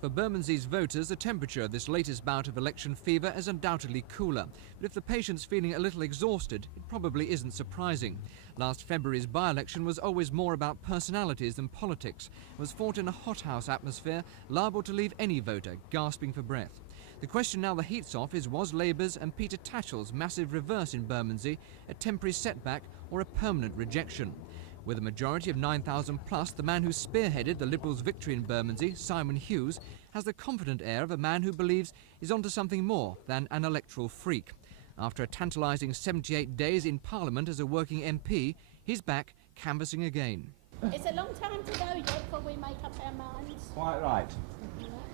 For Bermondsey's voters, the temperature of this latest bout of election fever is undoubtedly cooler. But if the patient's feeling a little exhausted, it probably isn't surprising. Last February's by-election was always more about personalities than politics. It was fought in a hothouse atmosphere, liable to leave any voter gasping for breath. The question now the heat's off is, was Labour's and Peter Tatchell's massive reverse in Bermondsey a temporary setback or a permanent rejection? With a majority of 9,000 plus, the man who spearheaded the Liberals' victory in Bermondsey, Simon Hughes, has the confident air of a man who believes he's onto something more than an electoral freak. After a tantalising 78 days in Parliament as a working MP, he's back canvassing again. It's a long time to go yet before we make up our minds. Quite right.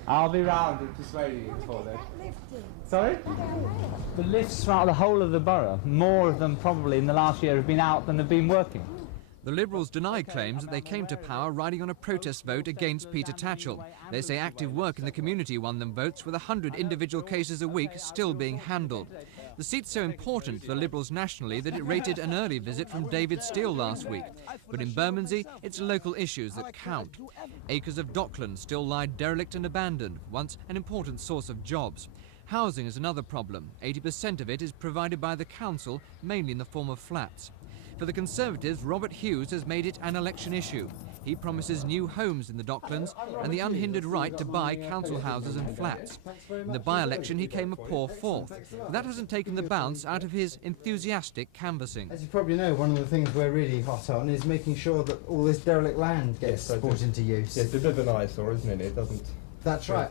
I'll be round and persuading you before then. Sorry? The lifts throughout the whole of the borough, more of them probably in the last year have been out than have been working. The Liberals deny claims that they came to power riding on a protest vote against Peter Tatchell. They say active work in the community won them votes, with 100 individual cases a week still being handled. The seat's so important to the Liberals nationally that it rated an early visit from David Steele last week. But in Bermondsey, it's local issues that count. Acres of dockland still lie derelict and abandoned, once an important source of jobs. Housing is another problem. 80% of it is provided by the council, mainly in the form of flats. For the Conservatives, Robert Hughes has made it an election issue. He promises new homes in the Docklands and the unhindered right to buy council houses and flats. In the by-election, he came a poor fourth. But that hasn't taken the bounce out of his enthusiastic canvassing. As you probably know, one of the things we're really hot on is making sure that all this derelict land gets brought into use. It's a bit of an eyesore, isn't it? It doesn't... That's right.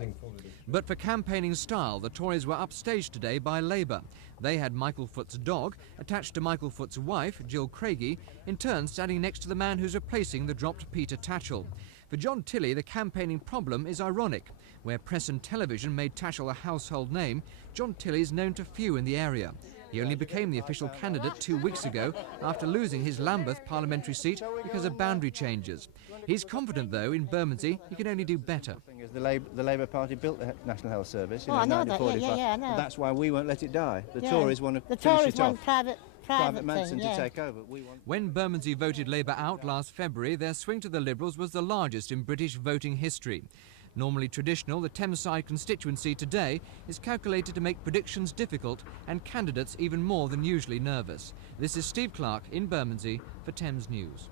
But for campaigning style, the Tories were upstaged today by Labour. They had Michael Foot's dog, attached to Michael Foot's wife, Jill Craigie, in turn standing next to the man who's replacing the dropped Peter Tatchell. For John Tilley, the campaigning problem is ironic. Where press and television made Tatchell a household name, John Tilley's known to few in the area. He only became the official candidate 2 weeks ago after losing his Lambeth parliamentary seat because of boundary changes. He's confident, though, in Bermondsey he can only do better. The Labour Party built the National Health Service in I know 1945. that, I know. That's why we won't let it die. The Tories want to finish it off. Private Manson to take over. When Bermondsey voted Labour out last February, their swing to the Liberals was the largest in British voting history. Normally traditional, the Thames side constituency today is calculated to make predictions difficult and candidates even more than usually nervous. This is Steve Clark in Bermondsey for Thames News.